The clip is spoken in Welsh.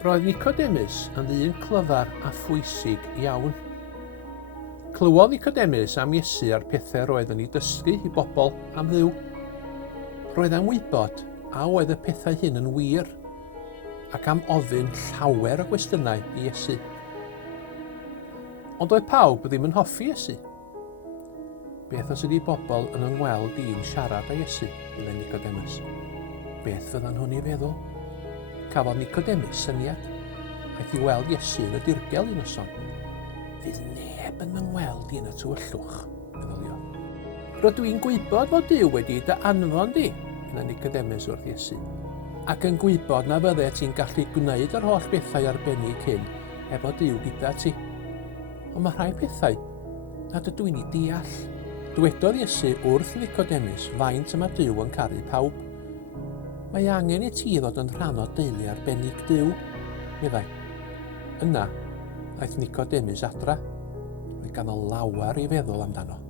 Roedd Nicodemus yn ddyn clyfar a phwysig iawn. Clywodd Nicodemus am Iesu a'r pethau roedd yn ei dysgu i bobl am Dduw. Roedd am wybod a oedd y pethau hyn yn wir, ac am ofyn llawer o gwestiynau i Iesu. Ond oedd pawb ddim yn hoffi Iesu. Beth os ydy bobl yn ymweld i'n siarad â Iesu, meddai Nicodemus? Beth fyddan nhw'n ei feddwl? Cafodd Nicodemus syniad, aeth i weld Iesu yn y dirgel un noson. Fydd neb yn ymweld i'n y tywyllwch, meddylio. Rydw i'n gwybod fod Duw wedi dy anfon di, meddai Nicodemus wrth Iesu, ac yn gwybod na fydde ti'n gallu gwneud yr holl bethau arbennig hyn efo Duw gyda ti. Ond mae rhai pethau nad ydw i'n ei deall. Dywedodd Iesu wrth Nicodemus faint y mae Duw yn caru pawb. Mae angen i ti ddod yn rhan o deulu arbennig Duw, meddai. Yna, aeth Nicodemus adra. Roedd ganddo lawer i feddwl amdano.